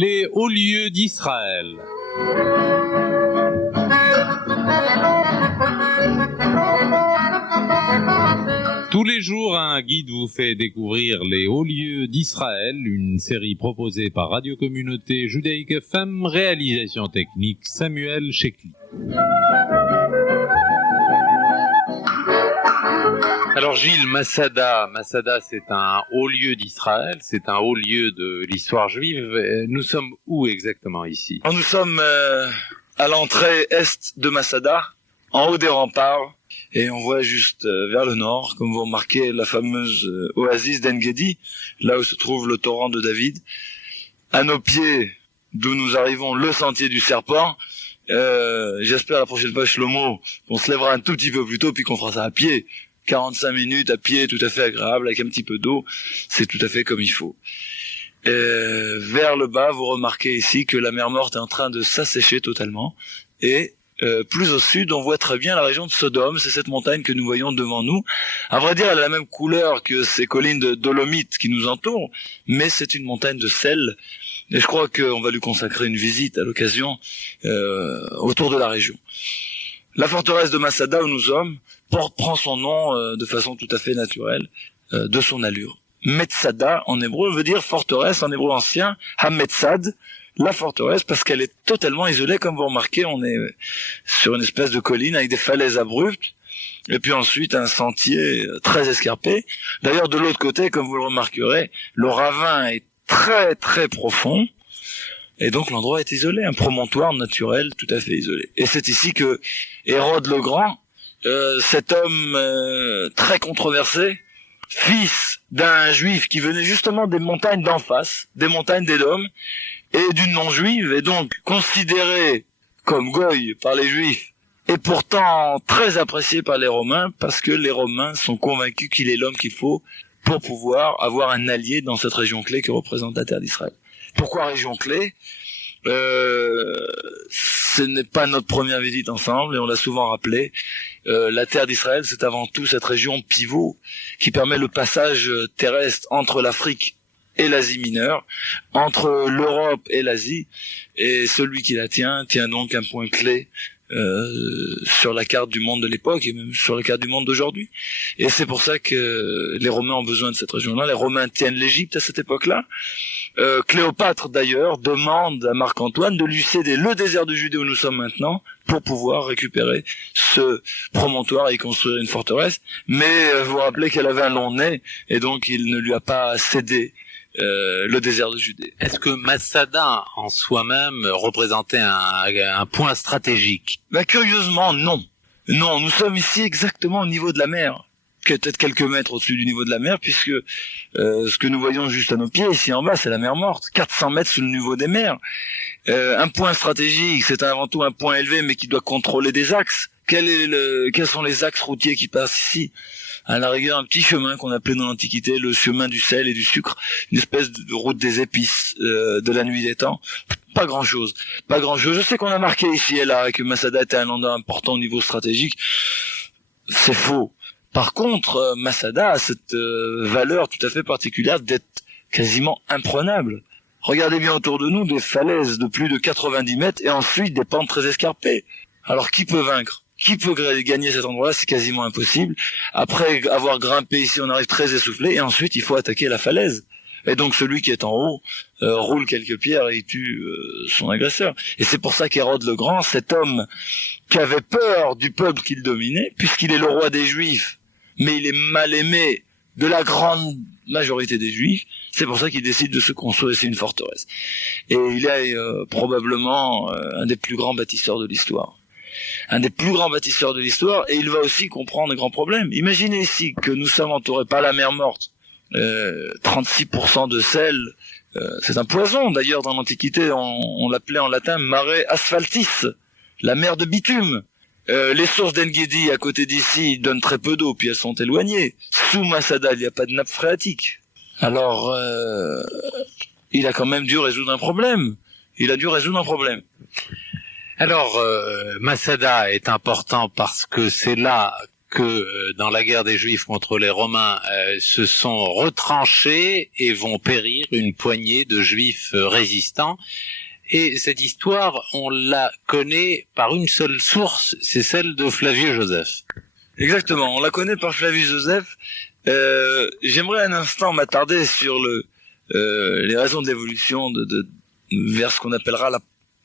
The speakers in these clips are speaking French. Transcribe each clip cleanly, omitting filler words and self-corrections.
Les hauts lieux d'Israël. Tous les jours, un guide vous fait découvrir les hauts lieux d'Israël, une série proposée par Radio Communauté Judaïque FM, réalisation technique Samuel Chekli. Alors Gilles, Masada, c'est un haut lieu d'Israël, c'est un haut lieu de l'histoire juive. Nous sommes où exactement ici ? Nous sommes à l'entrée est de Masada, en haut des remparts, et on voit juste vers le nord, comme vous remarquez, la fameuse oasis d'En-Gedi, là où se trouve le torrent de David. À nos pieds, d'où nous arrivons, le sentier du serpent. J'espère la prochaine fois, Shlomo, qu'on se lèvera un tout petit peu plus tôt, puis qu'on fera ça à pied. 45 minutes à pied, tout à fait agréable, avec un petit peu d'eau, c'est tout à fait comme il faut. Vers le bas, vous remarquez ici que la mer Morte est en train de s'assécher totalement, et plus au sud, on voit très bien la région de Sodome, c'est cette montagne que nous voyons devant nous. À vrai dire, elle a la même couleur que ces collines de Dolomites qui nous entourent, mais c'est une montagne de sel, et je crois qu'on va lui consacrer une visite à l'occasion autour de la région. La forteresse de Masada où nous sommes prend son nom de façon tout à fait naturelle, de son allure. Metzada en hébreu veut dire forteresse en hébreu ancien, Ha-Metzad, la forteresse, parce qu'elle est totalement isolée, comme vous remarquez, on est sur une espèce de colline avec des falaises abruptes, et puis ensuite un sentier très escarpé. D'ailleurs, de l'autre côté, comme vous le remarquerez, le ravin est très très profond, et donc l'endroit est isolé, un promontoire naturel tout à fait isolé. Et c'est ici que Hérode le Grand, cet homme très controversé, fils d'un juif qui venait justement des montagnes d'en face, des montagnes d'Édom, et d'une non-juive, et donc considéré comme goy par les juifs, et pourtant très apprécié par les Romains, parce que les Romains sont convaincus qu'il est l'homme qu'il faut pour pouvoir avoir un allié dans cette région clé que représente la terre d'Israël. Pourquoi région clé ? Ce n'est pas notre première visite ensemble, et on l'a souvent rappelé. La terre d'Israël, c'est avant tout cette région pivot qui permet le passage terrestre entre l'Afrique et l'Asie mineure, entre l'Europe et l'Asie, et celui qui la tient donc un point clé sur la carte du monde de l'époque et même sur la carte du monde d'aujourd'hui. Et c'est pour ça que les Romains ont besoin de cette région-là. Les Romains tiennent l'Égypte à cette époque-là. Cléopâtre d'ailleurs demande à Marc-Antoine de lui céder le désert de Judée où nous sommes maintenant pour pouvoir récupérer ce promontoire et y construire une forteresse. Mais vous vous rappelez qu'elle avait un long nez et donc il ne lui a pas cédé le désert de Judée. Est-ce que Masada en soi-même représentait un point stratégique ? Curieusement, non. Non, nous sommes ici exactement au niveau de la mer, peut-être quelques mètres au-dessus du niveau de la mer, puisque ce que nous voyons juste à nos pieds, ici en bas, c'est la mer Morte, 400 mètres sous le niveau des mers. Un point stratégique, c'est avant tout un point élevé, mais qui doit contrôler des axes. Quels sont les axes routiers qui passent ici ? À la rigueur, un petit chemin qu'on appelait dans l'Antiquité le chemin du sel et du sucre, une espèce de route des épices de la nuit des temps. Pas grand chose. Je sais qu'on a marqué ici et là que Masada était un endroit important au niveau stratégique. C'est faux. Par contre, Masada a cette valeur tout à fait particulière d'être quasiment imprenable. Regardez bien autour de nous des falaises de plus de 90 mètres et ensuite des pentes très escarpées. Alors qui peut vaincre ? Qui peut gagner cet endroit-là ? C'est quasiment impossible. Après avoir grimpé ici, on arrive très essoufflé, et ensuite il faut attaquer la falaise. Et donc celui qui est en haut roule quelques pierres et tue son agresseur. Et c'est pour ça qu'Hérode le Grand, cet homme qui avait peur du peuple qu'il dominait, puisqu'il est le roi des Juifs, mais il est mal aimé de la grande majorité des Juifs, c'est pour ça qu'il décide de se construire ici une forteresse. Et il est probablement un des plus grands bâtisseurs de l'histoire. Un des plus grands bâtisseurs de l'histoire, et il va aussi comprendre un grand problème. Imaginez ici que nous sommes entourés par la mer Morte, 36% de sel, c'est un poison. D'ailleurs, dans l'Antiquité, on l'appelait en latin mare asphaltis, la mer de bitume. Les sources d'En-Gedi à côté d'ici donnent très peu d'eau, puis elles sont éloignées. Sous Masada, il n'y a pas de nappe phréatique. Alors, il a quand même dû résoudre un problème. Alors, Masada est important parce que c'est là que dans la guerre des Juifs contre les Romains se sont retranchés et vont périr une poignée de Juifs résistants. Et cette histoire, on la connaît par une seule source, c'est celle de Flavius Josèphe. Exactement, on la connaît par Flavius Josèphe. J'aimerais un instant m'attarder sur les raisons de l'évolution vers ce qu'on appellera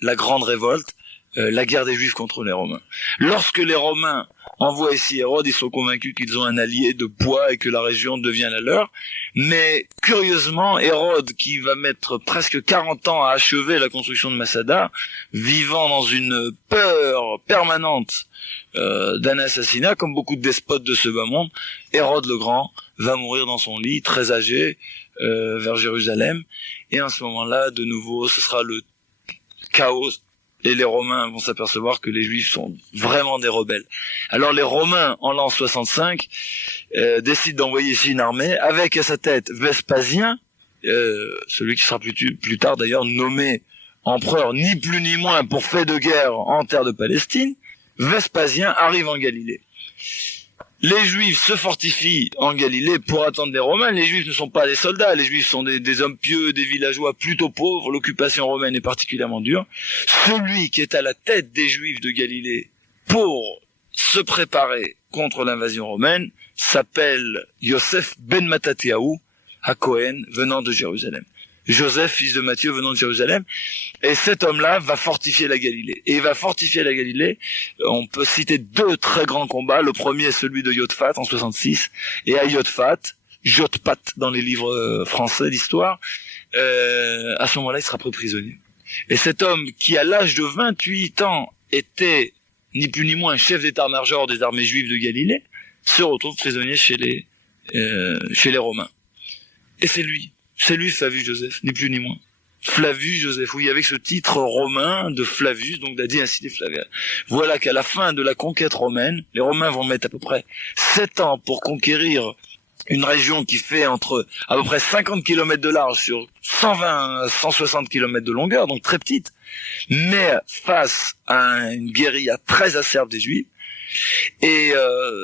la grande révolte, la guerre des Juifs contre les Romains. Lorsque les Romains envoient ici Hérode, ils sont convaincus qu'ils ont un allié de poids et que la région devient la leur. Mais curieusement, Hérode, qui va mettre presque 40 ans à achever la construction de Masada, vivant dans une peur permanente d'un assassinat, comme beaucoup de despotes de ce bas monde, Hérode le Grand va mourir dans son lit, très âgé, vers Jérusalem. Et à ce moment-là, de nouveau, ce sera le chaos. Et les Romains vont s'apercevoir que les Juifs sont vraiment des rebelles. Alors les Romains, en l'an 65, décident d'envoyer ici une armée, avec à sa tête Vespasien, celui qui sera plus tard d'ailleurs nommé empereur, ni plus ni moins pour fait de guerre en terre de Palestine. Vespasien arrive en Galilée. Les Juifs se fortifient en Galilée pour attendre les Romains. Les Juifs ne sont pas des soldats, les Juifs sont des hommes pieux, des villageois plutôt pauvres. L'occupation romaine est particulièrement dure. Celui qui est à la tête des Juifs de Galilée pour se préparer contre l'invasion romaine s'appelle Yosef ben Mattatiaou, à Cohen, venant de Jérusalem. Joseph, fils de Matthieu, venant de Jérusalem. Et cet homme-là va fortifier la Galilée. Et il va fortifier la Galilée. On peut citer deux très grands combats. Le premier est celui de Yotfat en 66. Et à Jotpat dans les livres français d'histoire, à ce moment-là, il sera pris prisonnier. Et cet homme, qui à l'âge de 28 ans était ni plus ni moins chef d'état-major des armées juives de Galilée, se retrouve prisonnier chez les Romains. Et c'est lui Flavius Josèphe, ni plus ni moins. Flavius Josèphe, oui, avec ce titre romain de Flavius, donc de la dynastie des Flaviens. Voilà qu'à la fin de la conquête romaine, les Romains vont mettre à peu près 7 ans pour conquérir une région qui fait entre à peu près 50 km de large sur 120 à 160 km de longueur, donc très petite, mais face à une guérilla très acerbe des Juifs. Et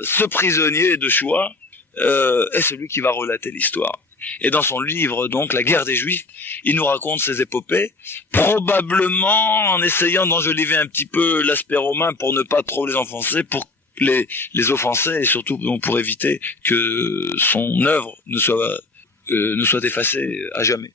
ce prisonnier de choix est celui qui va relater l'histoire. Et dans son livre, donc, La guerre des Juifs, il nous raconte ses épopées, probablement en essayant d'enjoliver un petit peu l'aspect romain pour ne pas trop les offenser, pour les offenser, et surtout donc, pour éviter que son œuvre ne soit effacée à jamais.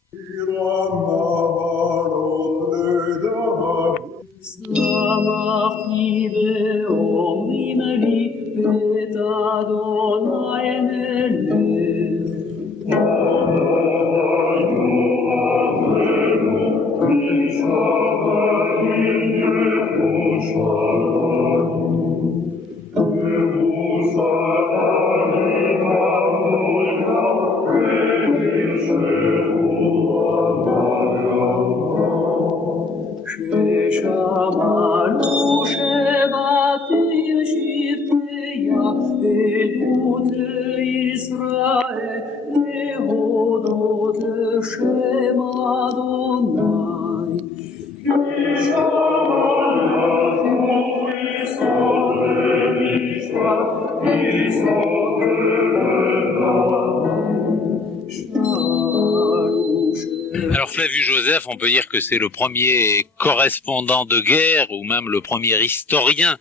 Alors Flavius Josèphe, on peut dire que c'est le premier correspondant de guerre, ou même le premier historien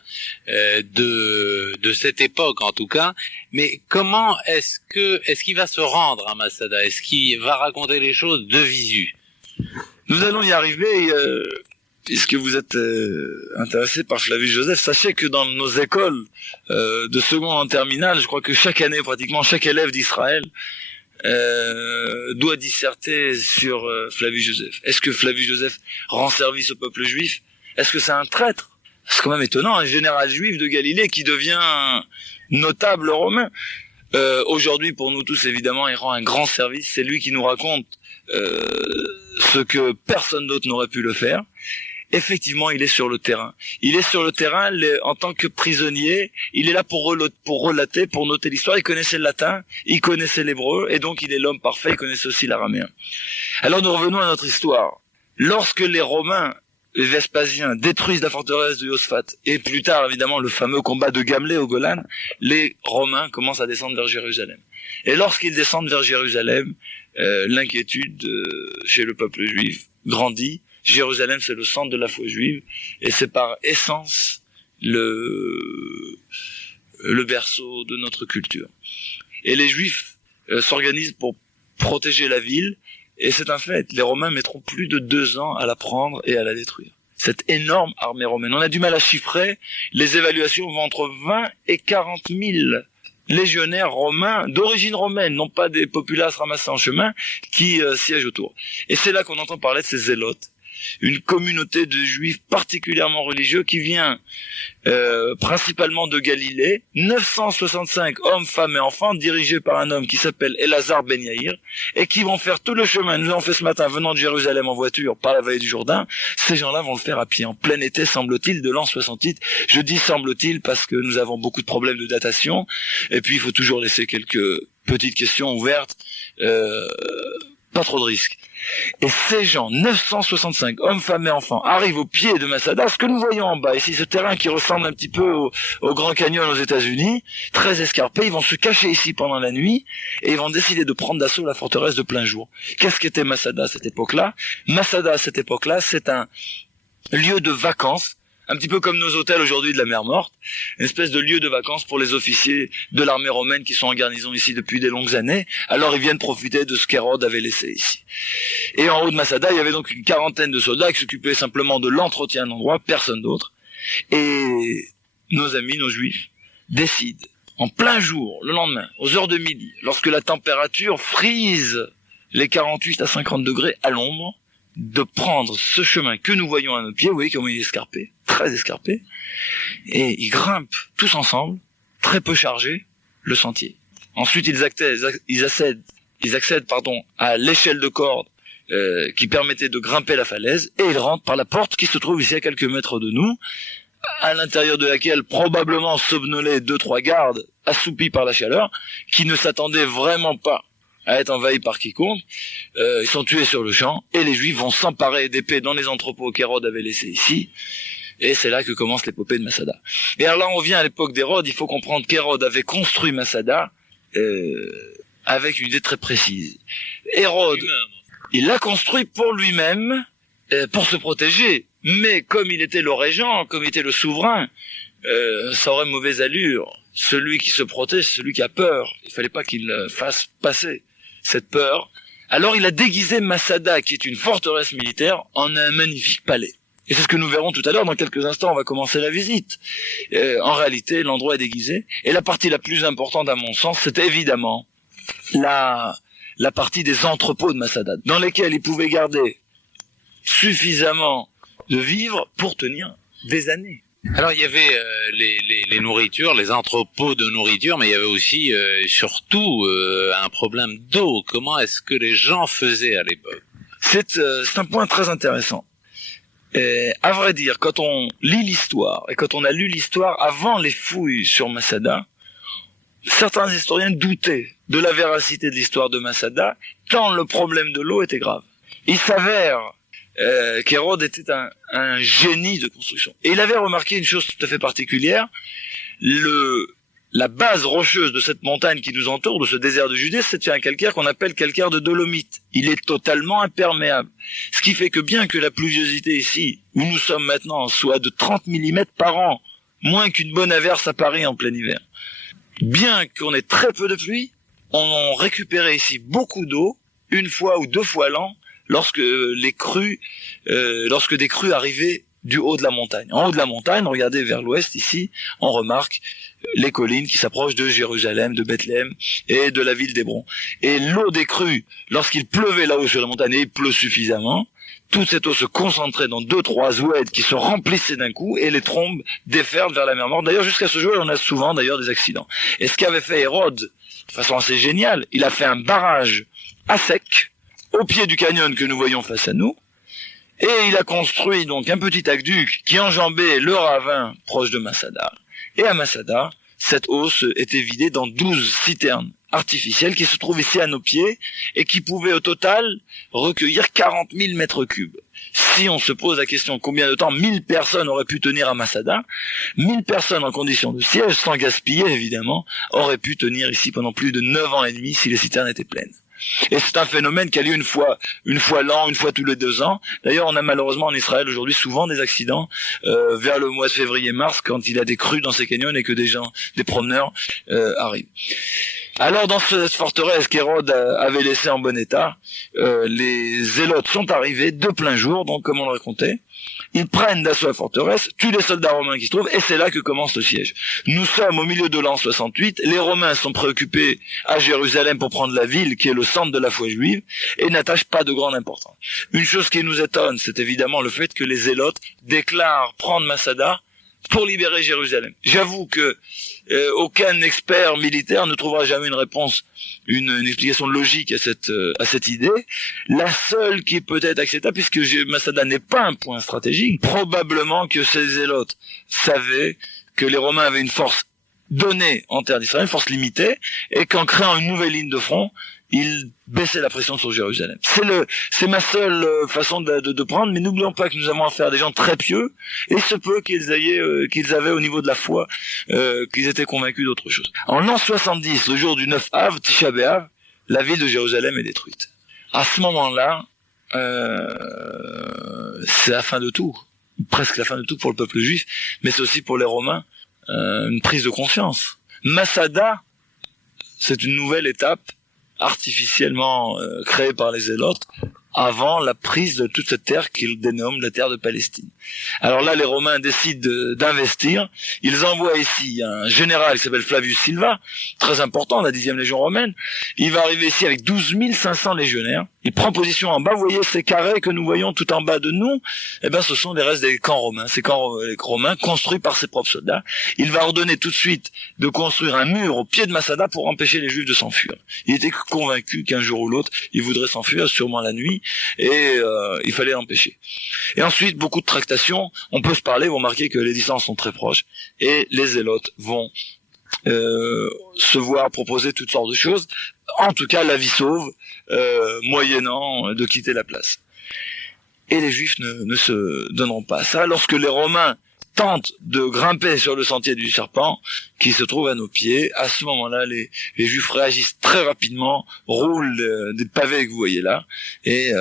de cette époque en tout cas. Mais comment est-ce qu'il va se rendre à Masada? Est-ce qu'il va raconter les choses de visu? Nous allons y arriver. Puisque vous êtes intéressé par Flavius Josèphe, sachez que dans nos écoles de seconde en terminale, je crois que chaque année, pratiquement chaque élève d'Israël doit disserter sur Flavius Josèphe. Est-ce que Flavius Josèphe rend service au peuple juif? Est-ce que c'est un traître? C'est quand même étonnant, un général juif de Galilée qui devient notable romain. Aujourd'hui, pour nous tous, évidemment, il rend un grand service. C'est lui qui nous raconte ce que personne d'autre n'aurait pu le faire. Effectivement, il est sur le terrain. Il est sur le terrain en tant que prisonnier. Il est là pour relater, pour noter l'histoire. Il connaissait le latin, il connaissait l'hébreu, et donc il est l'homme parfait. Il connaissait aussi l'araméen. Alors nous revenons à notre histoire. Lorsque les Romains les Vespasiens détruisent la forteresse de Yosphat, et plus tard, évidemment, le fameux combat de Gamlé au Golan, les Romains commencent à descendre vers Jérusalem. Et lorsqu'ils descendent vers Jérusalem, l'inquiétude chez le peuple juif grandit. Jérusalem, c'est le centre de la foi juive, et c'est par essence le berceau de notre culture. Et les Juifs s'organisent pour protéger la ville, et c'est un fait. Les Romains mettront plus de 2 ans à la prendre et à la détruire. Cette énorme armée romaine. On a du mal à chiffrer. Les évaluations vont entre 20 et 40 000 légionnaires romains d'origine romaine, non pas des populaces ramassés en chemin, qui siègent autour. Et c'est là qu'on entend parler de ces zélotes. Une communauté de juifs particulièrement religieux qui vient principalement de Galilée, 965 hommes, femmes et enfants dirigés par un homme qui s'appelle Elazar Ben Yair, et qui vont faire tout le chemin. Nous l'avons fait ce matin venant de Jérusalem en voiture par la vallée du Jourdain. Ces gens-là vont le faire à pied en plein été, semble-t-il, de l'an 68. Je dis semble-t-il parce que nous avons beaucoup de problèmes de datation, et puis il faut toujours laisser quelques petites questions ouvertes, pas trop de risques. Et ces gens, 965 hommes, femmes et enfants, arrivent au pied de Masada, ce que nous voyons en bas ici, ce terrain qui ressemble un petit peu au Grand Canyon aux États-Unis, très escarpé. Ils vont se cacher ici pendant la nuit et ils vont décider de prendre d'assaut la forteresse de plein jour. Qu'est-ce qu'était Masada à cette époque-là? Masada à cette époque-là, c'est un lieu de vacances, un petit peu comme nos hôtels aujourd'hui de la mer Morte, une espèce de lieu de vacances pour les officiers de l'armée romaine qui sont en garnison ici depuis des longues années. Alors ils viennent profiter de ce qu'Hérode avait laissé ici. Et en haut de Masada, il y avait donc une quarantaine de soldats qui s'occupaient simplement de l'entretien de l'endroit, personne d'autre. Et nos amis, nos juifs, décident, en plein jour, le lendemain, aux heures de midi, lorsque la température frise les 48 à 50 degrés à l'ombre, de prendre ce chemin que nous voyons à nos pieds, vous voyez comment il est escarpé, très escarpé, et ils grimpent tous ensemble, très peu chargés, le sentier. Ensuite, ils accèdent à l'échelle de corde qui permettait de grimper la falaise, et ils rentrent par la porte qui se trouve ici à quelques mètres de nous, à l'intérieur de laquelle probablement somnolaient 2-3 gardes assoupis par la chaleur, qui ne s'attendaient vraiment pas à être envahis par quiconque. Ils sont tués sur le champ, et les Juifs vont s'emparer d'épées dans les entrepôts qu'Hérode avait laissés ici, et c'est là que commence l'épopée de Masada. Et alors là, on vient à l'époque d'Hérode. Il faut comprendre qu'Hérode avait construit Masada avec une idée très précise. Hérode, il l'a construit pour lui-même, pour se protéger, mais comme il était le régent, comme il était le souverain, ça aurait mauvaise allure. Celui qui se protège, c'est celui qui a peur. Il fallait pas qu'il fasse passer cette peur. Alors il a déguisé Masada, qui est une forteresse militaire, en un magnifique palais. Et c'est ce que nous verrons tout à l'heure. Dans quelques instants, on va commencer la visite. En réalité, l'endroit est déguisé. Et la partie la plus importante, à mon sens, c'est évidemment la partie des entrepôts de Masada, dans lesquels il pouvait garder suffisamment de vivres pour tenir des années. Alors il y avait les nourritures, les entrepôts de nourriture, mais il y avait aussi surtout un problème d'eau. Comment est-ce que les gens faisaient à l'époque? C'est un point très intéressant. À vrai dire, quand on lit l'histoire, et quand on a lu l'histoire avant les fouilles sur Masada, certains historiens doutaient de la véracité de l'histoire de Masada, tant le problème de l'eau était grave. Il s'avère qu'Hérode était un génie de construction. Et il avait remarqué une chose tout à fait particulière. La base rocheuse de cette montagne qui nous entoure, de ce désert de Judée, c'est un calcaire qu'on appelle calcaire de dolomite. Il est totalement imperméable. Ce qui fait que bien que la pluviosité ici, où nous sommes maintenant, soit de 30 mm par an, moins qu'une bonne averse à Paris en plein hiver, bien qu'on ait très peu de pluie, on récupérait ici beaucoup d'eau, 1 fois ou 2 fois l'an, lorsque des crues arrivaient du haut de la montagne. En haut de la montagne, regardez vers l'ouest ici, on remarque les collines qui s'approchent de Jérusalem, de Bethléem et de la ville d'Hébron. Et l'eau des crues, lorsqu'il pleuvait là-haut sur la montagne, et il pleut suffisamment, toute cette eau se concentrait dans 2-3 oueds qui se remplissaient d'un coup, et les trombes déferlent vers la mer Morte. D'ailleurs, jusqu'à ce jour, on a souvent d'ailleurs des accidents. Et ce qu'avait fait Hérode, de façon assez géniale, il a fait un barrage à sec, au pied du canyon que nous voyons face à nous, et il a construit donc un petit aqueduc qui enjambait le ravin proche de Masada. Et à Masada, cette eau était vidée dans 12 citernes artificielle qui se trouve ici à nos pieds et qui pouvait au total recueillir 40 000 mètres cubes. Si on se pose la question combien de temps 1000 personnes auraient pu tenir à Masada, 1000 personnes en condition de siège, sans gaspiller évidemment, auraient pu tenir ici pendant plus de 9 ans et demi si les citernes étaient pleines. Et c'est un phénomène qui a lieu une fois l'an, une fois tous les 2 ans. D'ailleurs, on a malheureusement en Israël aujourd'hui souvent des accidents vers le mois de février-mars quand il y a des crues dans ces canyons et que des promeneurs arrivent. Alors dans cette forteresse qu'Hérode avait laissée en bon état, les zélotes sont arrivés de plein jour, donc comme on le racontait. Ils prennent d'assaut la forteresse, tuent les soldats romains qui se trouvent, et c'est là que commence le siège. Nous sommes au milieu de l'an 68, les Romains sont préoccupés à Jérusalem pour prendre la ville, qui est le centre de la foi juive, et n'attachent pas de grande importance. Une chose qui nous étonne, c'est évidemment le fait que les zélotes déclarent prendre Masada pour libérer Jérusalem. J'avoue que aucun expert militaire ne trouvera jamais une réponse, une explication logique à cette idée. La seule qui est peut-être acceptable, puisque Masada n'est pas un point stratégique, probablement que ces zélotes savaient que les Romains avaient une force donnée en terre d'Israël, une force limitée, et qu'en créant une nouvelle ligne de front, ils baissaient la pression sur Jérusalem. C'est ma seule façon de prendre, mais n'oublions pas que nous avons affaire à des gens très pieux, et il se peut qu'ils avaient au niveau de la foi, qu'ils étaient convaincus d'autre chose. En l'an 70, le jour du 9 Av, Tisha B'Av, la ville de Jérusalem est détruite. À ce moment-là, c'est la fin de tout. Presque la fin de tout pour le peuple juif, mais c'est aussi pour les Romains, une prise de conscience. Masada, c'est une nouvelle étape artificiellement créée par les zélotes avant la prise de toute cette terre qu'ils dénomment la terre de Palestine. Alors là, les Romains décident d'investir. Ils envoient ici un général qui s'appelle Flavius Silva, très important, la 10e légion romaine. Il va arriver ici avec 12 500 légionnaires. Il prend position en bas. Vous voyez ces carrés que nous voyons tout en bas de nous? Eh ben, ce sont les restes des camps romains. Ces camps romains construits par ses propres soldats. Il va ordonner tout de suite de construire un mur au pied de Masada pour empêcher les Juifs de s'enfuir. Il était convaincu qu'un jour ou l'autre, ils voudraient s'enfuir, sûrement la nuit, et il fallait l'empêcher. Et ensuite, beaucoup de tractations. On peut se parler, vous remarquez que les distances sont très proches, et les zélotes vont se voir proposer toutes sortes de choses. En tout cas, la vie sauve, moyennant de quitter la place. Et les Juifs ne se donneront pas ça. Lorsque les Romains tentent de grimper sur le sentier du serpent, qui se trouve à nos pieds, à ce moment-là, les Juifs réagissent très rapidement, roulent des pavés que vous voyez là, et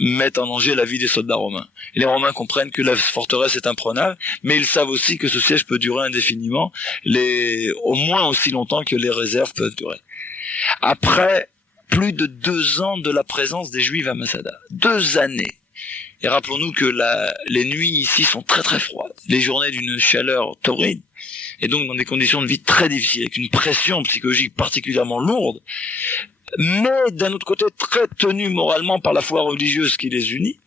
mettent en danger la vie des soldats romains. Et les Romains comprennent que la forteresse est imprenable, mais ils savent aussi que ce siège peut durer indéfiniment, au moins aussi longtemps que les réserves peuvent durer. Après plus de 2 ans de la présence des Juifs à Masada, 2 années. Et rappelons-nous que les nuits ici sont très très froides, les journées d'une chaleur torride, et donc dans des conditions de vie très difficiles, avec une pression psychologique particulièrement lourde, mais d'un autre côté très tenus moralement par la foi religieuse qui les unit.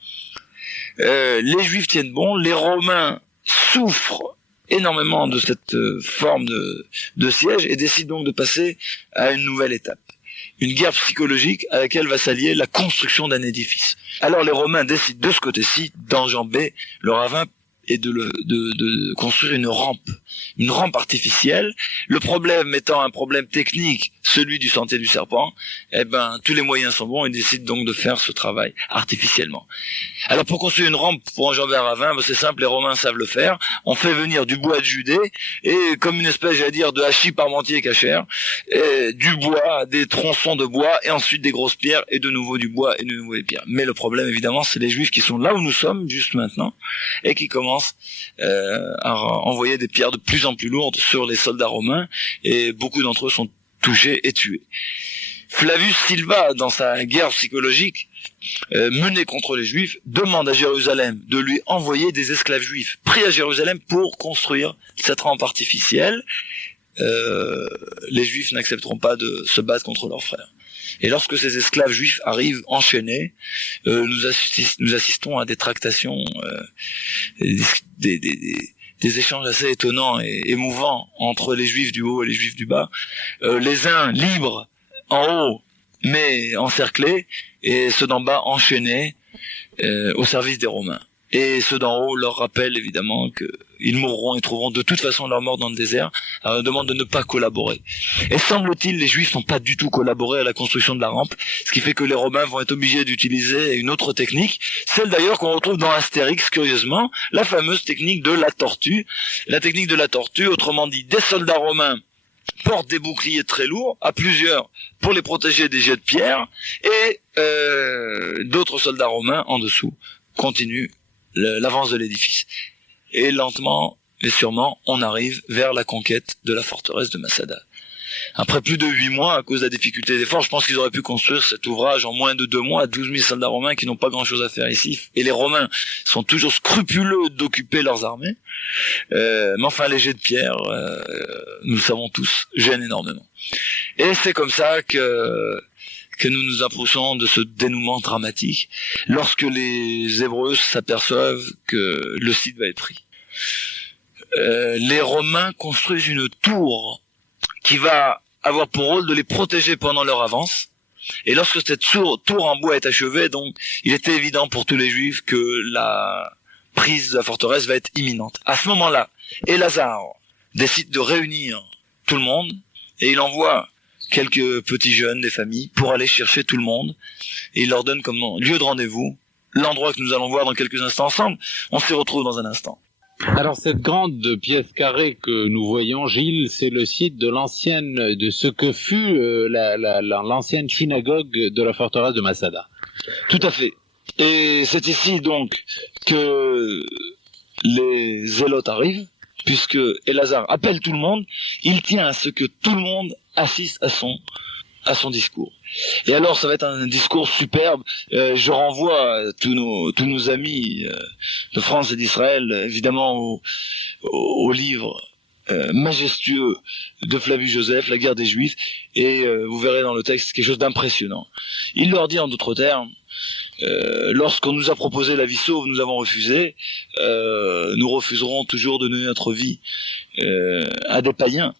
Les Juifs tiennent bon, les Romains souffrent énormément de cette forme de siège et décident donc de passer à une nouvelle étape. Une guerre psychologique à laquelle va s'allier la construction d'un édifice. Alors les Romains décident de ce côté-ci d'enjamber le ravin et de construire une rampe artificielle. Le problème étant un problème technique, celui du sentier du serpent, tous les moyens sont bons et décident donc de faire ce travail artificiellement. Alors pour construire une rampe pour enjamber un ravin, c'est simple, les Romains savent le faire. On fait venir du bois de Judée et comme une espèce, de hachis parmentier cachère, du bois, des tronçons de bois et ensuite des grosses pierres et de nouveau du bois et de nouveau des pierres. Mais le problème évidemment, c'est les Juifs qui sont là où nous sommes juste maintenant et qui commencent à envoyer des pierres de plus en plus lourdes sur les soldats romains et beaucoup d'entre eux sont touchés et tués. Flavius Silva, dans sa guerre psychologique menée contre les Juifs, demande à Jérusalem de lui envoyer des esclaves juifs pris à Jérusalem pour construire cette rampe artificielle. Les Juifs n'accepteront pas de se battre contre leurs frères. Et lorsque ces esclaves juifs arrivent enchaînés, nous assistons à des tractations, des échanges assez étonnants et émouvants entre les Juifs du haut et les Juifs du bas. Les uns libres en haut, mais encerclés, et ceux d'en bas enchaînés au service des Romains. Et ceux d'en haut leur rappellent évidemment que ils mourront et trouveront de toute façon leur mort dans le désert. Alors on demande de ne pas collaborer. Et semble-t-il, les Juifs n'ont pas du tout collaboré à la construction de la rampe, ce qui fait que les Romains vont être obligés d'utiliser une autre technique, celle d'ailleurs qu'on retrouve dans Astérix, curieusement, la fameuse technique de la tortue. La technique de la tortue, autrement dit, des soldats romains portent des boucliers très lourds, à plusieurs, pour les protéger des jets de pierre, et d'autres soldats romains en dessous continuent l'avance de l'édifice. Et lentement, mais sûrement, on arrive vers la conquête de la forteresse de Masada. Après plus de 8 mois, à cause de la difficulté des forces, je pense qu'ils auraient pu construire cet ouvrage en moins de 2 mois, 12 000 soldats romains qui n'ont pas grand-chose à faire ici. Et les Romains sont toujours scrupuleux d'occuper leurs armées. Mais enfin, les jets de pierre, nous le savons tous, gênent énormément. Et c'est comme ça que nous nous approchons de ce dénouement dramatique, lorsque les Hébreux s'aperçoivent que le site va être pris. Les Romains construisent une tour qui va avoir pour rôle de les protéger pendant leur avance. Et lorsque cette tour en bois est achevée, donc, il était évident pour tous les Juifs que la prise de la forteresse va être imminente. À ce moment-là, Élasar décide de réunir tout le monde, et il envoie quelques petits jeunes des familles pour aller chercher tout le monde, et il leur donne comme lieu de rendez-vous l'endroit que nous allons voir dans quelques instants ensemble. On s'y retrouve dans un instant. Alors cette grande pièce carrée que nous voyons, Gilles, c'est le site de ce que fut l'ancienne synagogue de la forteresse de Masada. Tout à fait. Et c'est ici donc que les zélotes arrivent, puisque Élasar appelle tout le monde, il tient à ce que tout le monde assiste à son discours. Et alors ça va être un discours superbe. Je renvoie tous nos amis de France et d'Israël évidemment au livre majestueux de Flavius Joseph, La guerre des Juifs, et vous verrez dans le texte quelque chose d'impressionnant. Il leur dit en d'autres termes: lorsqu'on nous a proposé la vie sauve, nous avons refusé. Nous refuserons toujours de donner notre vie à des païens.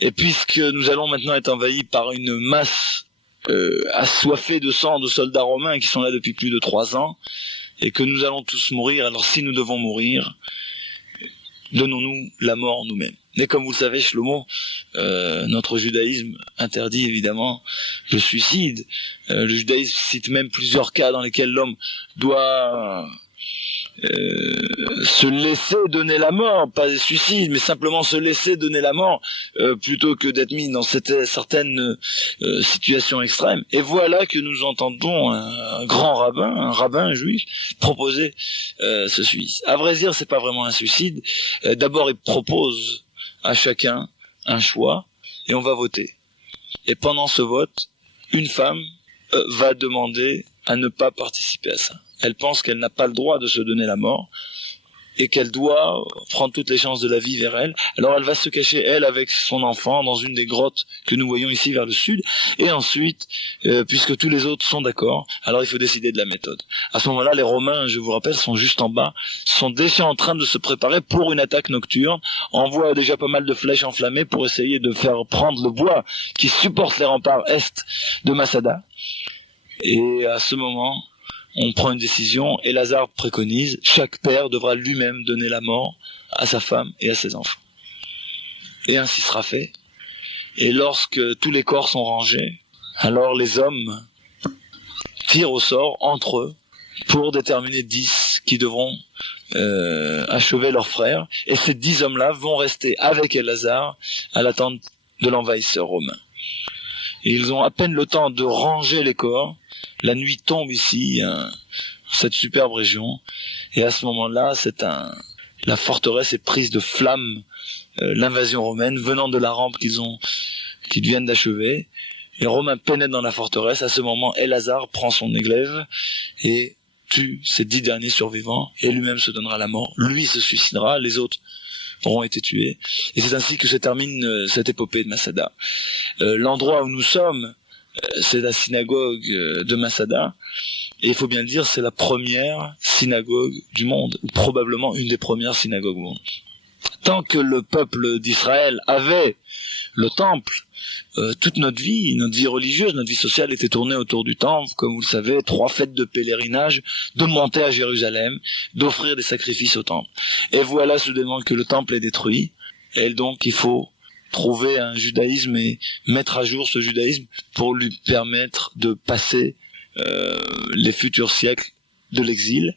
Et puisque nous allons maintenant être envahis par une masse assoiffés de sang de soldats romains qui sont là depuis plus de 3 ans, et que nous allons tous mourir, alors si nous devons mourir, donnons-nous la mort nous-mêmes. Mais comme vous le savez, Shlomo, notre judaïsme interdit évidemment le suicide. Le judaïsme cite même plusieurs cas dans lesquels l'homme doit se laisser donner la mort, pas des suicides, mais simplement se laisser donner la mort, plutôt que d'être mis dans certaines situations extrêmes. Et voilà que nous entendons un grand rabbin, un rabbin juif, proposer ce suicide. À vrai dire, c'est pas vraiment un suicide. D'abord, il propose à chacun un choix, et on va voter. Et pendant ce vote, une femme va demander à ne pas participer à ça. Elle pense qu'elle n'a pas le droit de se donner la mort et qu'elle doit prendre toutes les chances de la vie vers elle. Alors elle va se cacher, elle, avec son enfant, dans une des grottes que nous voyons ici vers le sud. Et ensuite, puisque tous les autres sont d'accord, alors il faut décider de la méthode. À ce moment-là, les Romains, je vous rappelle, sont juste en bas, sont déjà en train de se préparer pour une attaque nocturne, envoient déjà pas mal de flèches enflammées pour essayer de faire prendre le bois qui supporte les remparts est de Masada. Et à ce moment, on prend une décision, et Élasar préconise: chaque père devra lui-même donner la mort à sa femme et à ses enfants. Et ainsi sera fait. Et lorsque tous les corps sont rangés, alors les hommes tirent au sort entre eux pour déterminer 10 qui devront achever leurs frères. Et ces 10 hommes-là vont rester avec Élasar à l'attente de l'envahisseur romain. Et ils ont à peine le temps de ranger les corps. La nuit tombe ici, cette superbe région, et à ce moment-là, la forteresse est prise de flammes. L'invasion romaine venant de la rampe qu'ils viennent d'achever. Les Romains pénètrent dans la forteresse. À ce moment, Élasar prend son glaive et tue ces 10 derniers survivants, et lui-même se donnera la mort. Lui se suicidera, les autres auront été tués. Et c'est ainsi que se termine cette épopée de Masada. L'endroit où nous sommes, c'est la synagogue de Masada, et il faut bien le dire, c'est la première synagogue du monde, ou probablement une des premières synagogues du monde. Tant que le peuple d'Israël avait le temple, toute notre vie religieuse, notre vie sociale était tournée autour du temple, comme vous le savez, 3 fêtes de pèlerinage, de monter à Jérusalem, d'offrir des sacrifices au temple. Et voilà soudainement que le temple est détruit, et donc il faut trouver un judaïsme et mettre à jour ce judaïsme pour lui permettre de passer les futurs siècles de l'exil.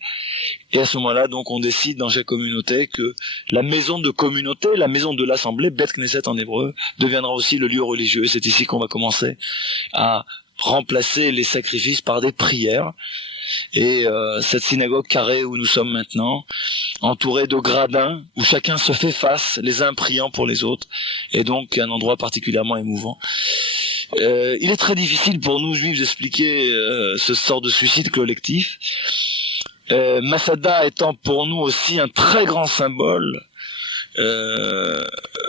Et à ce moment-là, donc, on décide dans chaque communauté que la maison de communauté, la maison de l'assemblée, Beth Knesset en hébreu, deviendra aussi le lieu religieux. Et c'est ici qu'on va commencer à remplacer les sacrifices par des prières. Et cette synagogue carrée où nous sommes maintenant, entourée de gradins, où chacun se fait face, les uns priant pour les autres, et donc un endroit particulièrement émouvant. Il est très difficile pour nous, juifs, d'expliquer ce sort de suicide collectif. Masada étant pour nous aussi un très grand symbole,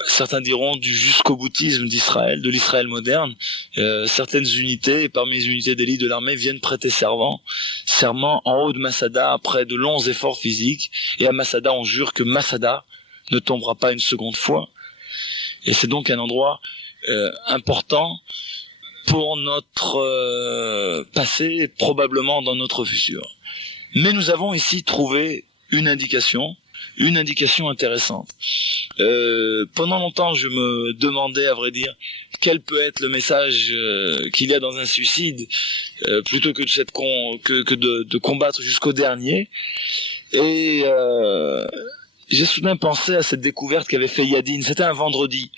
certains diront du jusqu'au-boutisme d'Israël, de l'Israël moderne. Certaines unités, parmi les unités d'élite de l'armée, viennent prêter serment en haut de Masada après de longs efforts physiques. Et à Masada, on jure que Masada ne tombera pas une seconde fois. Et c'est donc un endroit important pour notre passé et probablement dans notre futur. Mais nous avons ici trouvé une indication intéressante. Pendant longtemps, je me demandais, à vrai dire, quel peut être le message qu'il y a dans un suicide, plutôt que de combattre jusqu'au dernier. Et j'ai soudain pensé à cette découverte qu'avait fait Yadin. C'était un vendredi,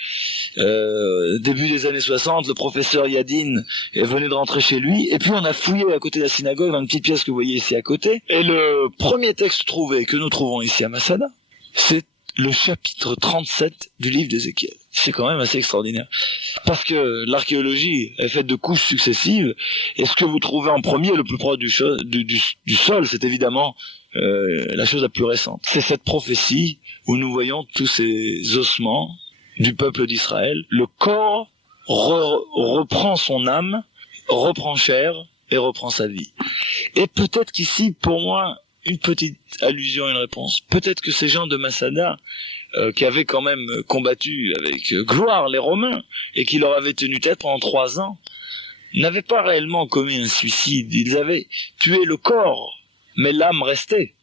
début des années 60, le professeur Yadin venait de rentrer chez lui, et puis on a fouillé à côté de la synagogue, dans une petite pièce que vous voyez ici à côté, et le premier texte que nous trouvons ici à Masada, c'est le chapitre 37 du livre d'Ézéchiel. C'est quand même assez extraordinaire. Parce que l'archéologie est faite de couches successives, et ce que vous trouvez en premier, le plus proche du sol, c'est évidemment la chose la plus récente. C'est cette prophétie où nous voyons tous ces ossements du peuple d'Israël. Le corps reprend son âme, reprend chair et reprend sa vie. Et peut-être qu'ici, pour moi, une petite allusion, une réponse. Peut-être que ces gens de Masada, qui avaient quand même combattu avec gloire les Romains et qui leur avaient tenu tête pendant 3 ans, n'avaient pas réellement commis un suicide. Ils avaient tué le corps, mais l'âme restait.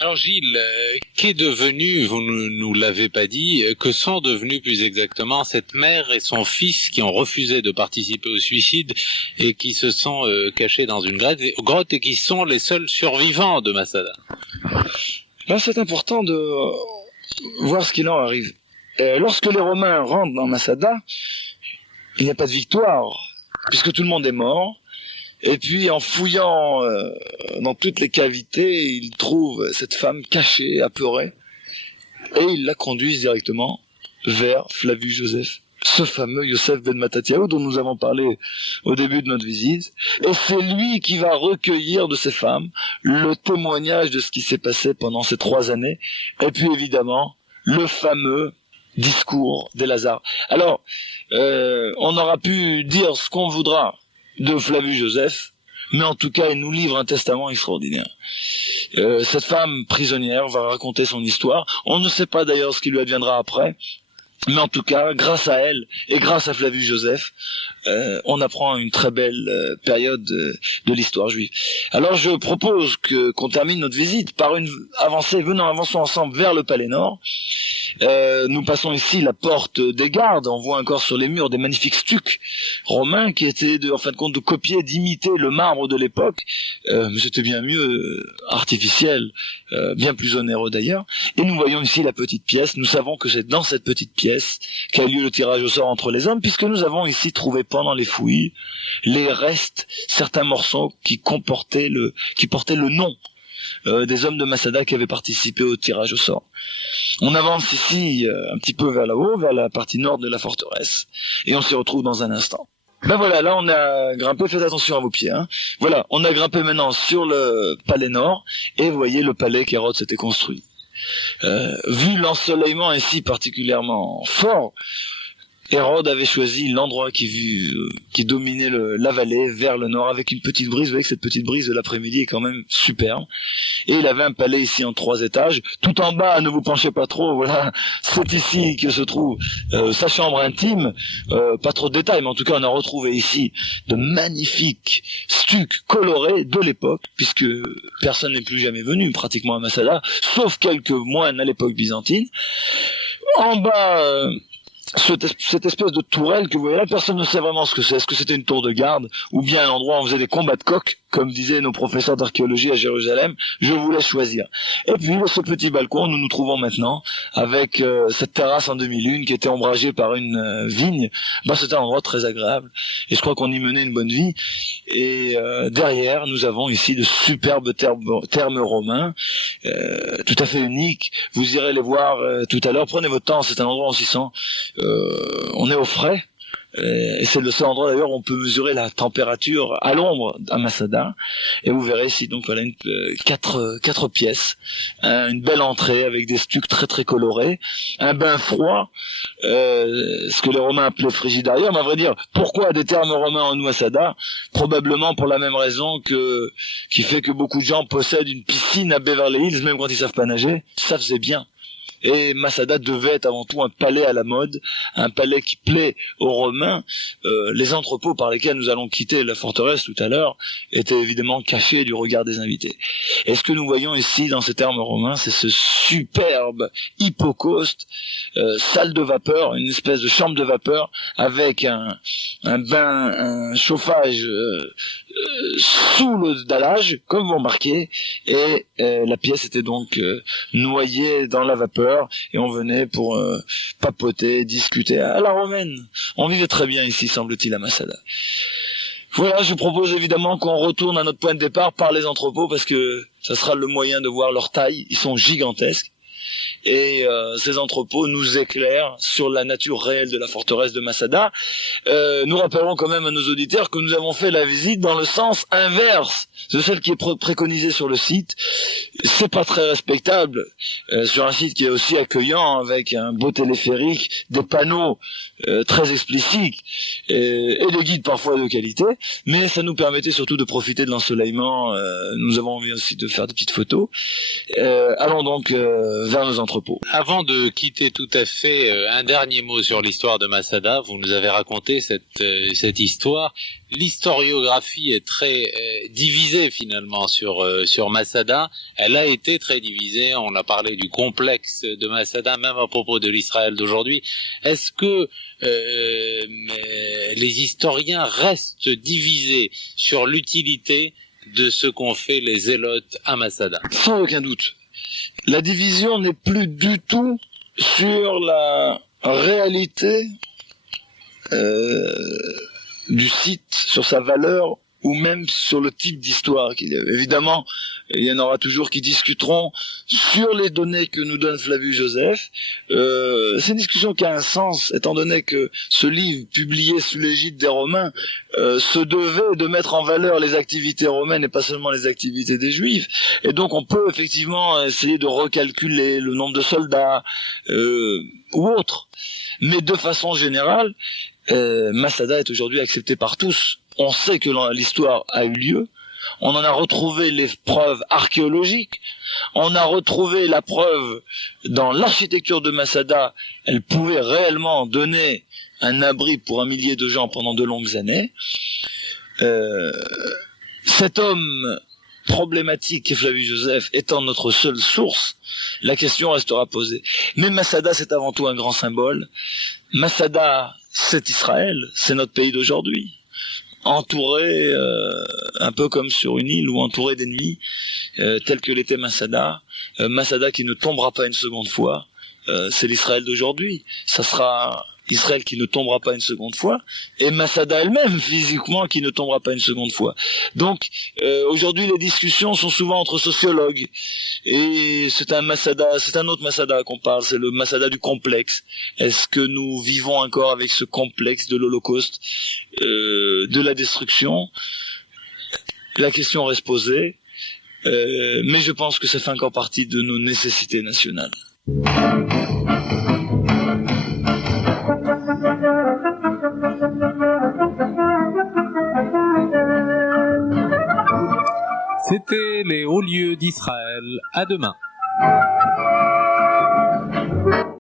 Alors Gilles, qu'est devenu, vous ne nous l'avez pas dit, que sont devenus plus exactement cette mère et son fils qui ont refusé de participer au suicide et qui se sont cachés dans une grotte et qui sont les seuls survivants de Masada? Là, c'est important de voir ce qu'il en arrive. Lorsque les Romains rentrent dans Masada, il n'y a pas de victoire, puisque tout le monde est mort. Et puis, en fouillant dans toutes les cavités, ils trouvent cette femme cachée, apeurée, et ils la conduisent directement vers Flavius Joseph, ce fameux Yosef ben Mattatiaou dont nous avons parlé au début de notre visite. Et c'est lui qui va recueillir de ces femmes le témoignage de ce qui s'est passé pendant ces 3 années, et puis évidemment, le fameux discours des Lazare. Alors, on aura pu dire ce qu'on voudra de Flavius Joseph, mais en tout cas, il nous livre un testament extraordinaire. Cette femme prisonnière va raconter son histoire. On ne sait pas d'ailleurs ce qui lui adviendra après, mais en tout cas, grâce à elle et grâce à Flavius Joseph, on apprend une très belle période de l'histoire juive. Alors je propose qu'on termine notre visite par une avancée. Avançons ensemble vers le palais nord. Nous passons ici la porte des gardes. On voit encore sur les murs des magnifiques stucs romains qui étaient en fin de compte de copier, d'imiter le marbre de l'époque, mais c'était bien mieux artificiel, bien plus onéreux d'ailleurs. Et nous voyons ici la petite pièce. Nous savons que c'est dans cette petite pièce qu'a lieu le tirage au sort entre les hommes, puisque nous avons ici trouvé pendant les fouilles les restes, certains morceaux qui portaient le nom des hommes de Masada qui avaient participé au tirage au sort. On avance ici un petit peu vers là-haut, vers la partie nord de la forteresse, et on s'y retrouve dans un instant. Ben voilà, là on a grimpé, faites attention à vos pieds. Voilà, on a grimpé maintenant sur le palais nord, et vous voyez le palais qu'Hérode s'était construit. Vu l'ensoleillement ainsi particulièrement fort, Hérode avait choisi l'endroit qui dominait la vallée vers le nord avec une petite brise. Vous voyez que cette petite brise de l'après-midi est quand même superbe. Et il avait un palais ici en 3 étages. Tout en bas, ne vous penchez pas trop, voilà, c'est ici que se trouve sa chambre intime. Pas trop de détails, mais en tout cas on a retrouvé ici de magnifiques stucs colorés de l'époque, puisque personne n'est plus jamais venu pratiquement à Masada, sauf quelques moines à l'époque byzantine. En bas... cette espèce de tourelle que vous voyez là, personne ne sait vraiment ce que c'est. Est-ce que c'était une tour de garde ou bien un endroit où on faisait des combats de coqs, comme disaient nos professeurs d'archéologie à Jérusalem? Je vous laisse choisir. Et puis ce petit balcon, nous nous trouvons maintenant avec cette terrasse en demi-lune qui était ombragée par une vigne. C'était un endroit très agréable et je crois qu'on y menait une bonne vie. Et derrière, nous avons ici de superbes thermes romains, tout à fait uniques. Vous irez les voir tout à l'heure. Prenez votre temps, c'est un endroit aussi sans... on est au frais et c'est le seul endroit d'ailleurs où on peut mesurer la température à l'ombre à Masada. Et vous verrez ici donc voilà quatre pièces, une belle entrée avec des stucs très très colorés, un bain froid, ce que les Romains appelaient frigidaire. Mais à vrai dire, pourquoi des termes romains en Masada? Probablement pour la même raison qui fait que beaucoup de gens possèdent une piscine à Beverly Hills, même quand ils savent pas nager. Ça faisait bien. Et Masada devait être avant tout un palais à la mode, un palais qui plaît aux Romains. Les entrepôts par lesquels nous allons quitter la forteresse tout à l'heure étaient évidemment cachés du regard des invités. Et ce que nous voyons ici dans ces termes romains, c'est ce superbe hypocauste, salle de vapeur, une espèce de chambre de vapeur avec un chauffage sous le dallage, comme vous remarquez, et la pièce était donc noyée dans la vapeur, et on venait pour papoter, discuter à la romaine. On vivait très bien ici, semble-t-il, à Masada. Voilà, je propose évidemment qu'on retourne à notre point de départ par les entrepôts, parce que ça sera le moyen de voir leur taille. Ils sont gigantesques. Et ces entrepôts nous éclairent sur la nature réelle de la forteresse de Masada. Nous rappellerons quand même à nos auditeurs que nous avons fait la visite dans le sens inverse de celle qui est préconisée sur le site. C'est pas très respectable sur un site qui est aussi accueillant, avec un beau téléphérique, des panneaux très explicites et des guides parfois de qualité, mais ça nous permettait surtout de profiter de l'ensoleillement. Nous avons envie aussi de faire des petites photos. Allons donc vers nos entrepôts. Avant de quitter tout à fait, un dernier mot sur l'histoire de Masada. Vous nous avez raconté cette histoire. L'historiographie est très divisée finalement sur Masada. Elle a été très divisée. On a parlé du complexe de Masada, même à propos de l'Israël d'aujourd'hui. Est-ce que les historiens restent divisés sur l'utilité de ce qu'ont fait les zélotes à Masada? Sans aucun doute. La division n'est plus du tout sur la réalité du site, sur sa valeur, ou même sur le type d'histoire qu'il y a. Évidemment, il y en aura toujours qui discuteront sur les données que nous donne Flavius Joseph. C'est une discussion qui a un sens, étant donné que ce livre, publié sous l'égide des Romains, se devait de mettre en valeur les activités romaines et pas seulement les activités des Juifs. Et donc on peut effectivement essayer de recalculer le nombre de soldats ou autre. Mais de façon générale, Masada est aujourd'hui accepté par tous. On sait que l'histoire a eu lieu, on en a retrouvé les preuves archéologiques, on a retrouvé la preuve dans l'architecture de Masada. Elle pouvait réellement donner un abri pour 1 millier de gens pendant de longues années. Cet homme problématique qu'est Flavius Joseph étant notre seule source, la question restera posée. Mais Masada, c'est avant tout un grand symbole. Masada, c'est Israël, c'est notre pays d'aujourd'hui, entouré un peu comme sur une île ou entouré d'ennemis, tel que l'était Masada. Masada qui ne tombera pas une seconde fois, c'est l'Israël d'aujourd'hui. Ça sera Israël qui ne tombera pas une seconde fois, et Masada elle-même physiquement qui ne tombera pas une seconde fois. Donc aujourd'hui les discussions sont souvent entre sociologues, et c'est un autre Masada qu'on parle, c'est le Masada du complexe. Est-ce que nous vivons encore avec ce complexe de l'Holocauste, de la destruction? La question reste posée, mais je pense que ça fait encore partie de nos nécessités nationales. C'était les hauts lieux d'Israël. À demain.